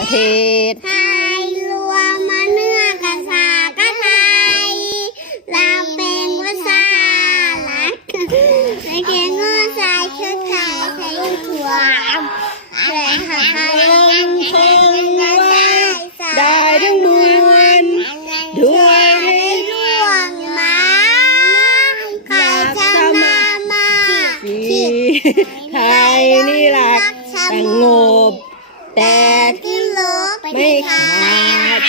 ประเทศไทยรวมมาเนื้อกับสากะไทยเราเป็นภาษาลักในเขียนก็ใส่ชุดไทยใส่ถั่วแต่หากใครลงคงไม่ได้ได้ทั้งมวลด้วยร่วงมาใครจะมามาที่ไทยนี่หลักสงบ แต่ที่ลบไม่ขาด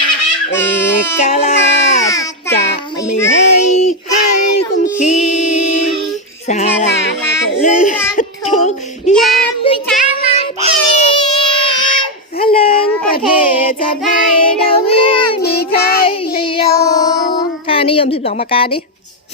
เอกราชจะไม่ให้ใครคุมขีสาระเลือดทุกยามด้วยชามันเองพลังประเทศจะได้ดาวเรืองมีไทยชโยค่านิยม12ประการดิ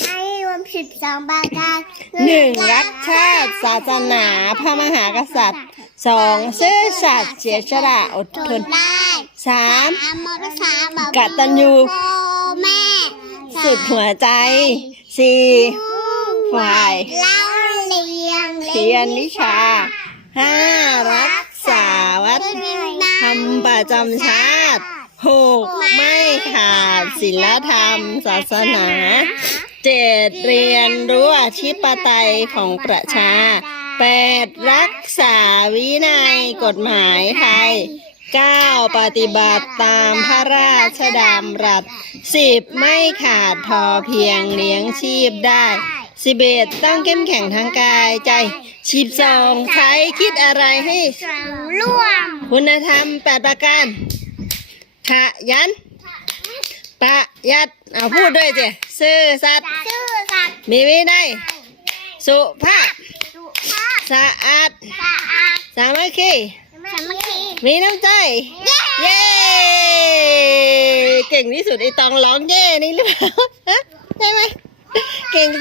ให้รวมสิบสองประการหนึ่งรักชาติศาสนาพระมหากษัตริย์ สองซื่อสัตย์เสียสละอดทนได้สามสามมรสามบอกกตัญญูพ่อแม่สุดหัวใจสี่ฝ่ายเล่าเรียงเรียนวิชาห้ารักษาวัฒนธรรมประจำชาติหกไม่ขาดศีลธรรมศาสนาเจ็ดเรียนรู้อธิปไตยของประชา แปดรักษาวินัยกฎหมายไทยเก้าปฏิบัติตามพระราชดำรัสสิบไม่ขาดพอเพียงเลี้ยงชีพได้สิบเอ็ดต้องเข้มแข็งทางกายใจสิบสองใช้คิดอะไรให้ร่วม คุณธรรมแปดประการขยันประหยัดเอาพูดด้วยเจซื่อสัตย์ซื่อสัตย์มีวินัยสุภาพ สุภาพสะอาด สะอาดสามัคคีสามัคคีมีน้ำใจ เย้เย้เก่งที่สุดไอตองร้องเย้นี่หรือเปล่าฮะใช่ไหมเก่ง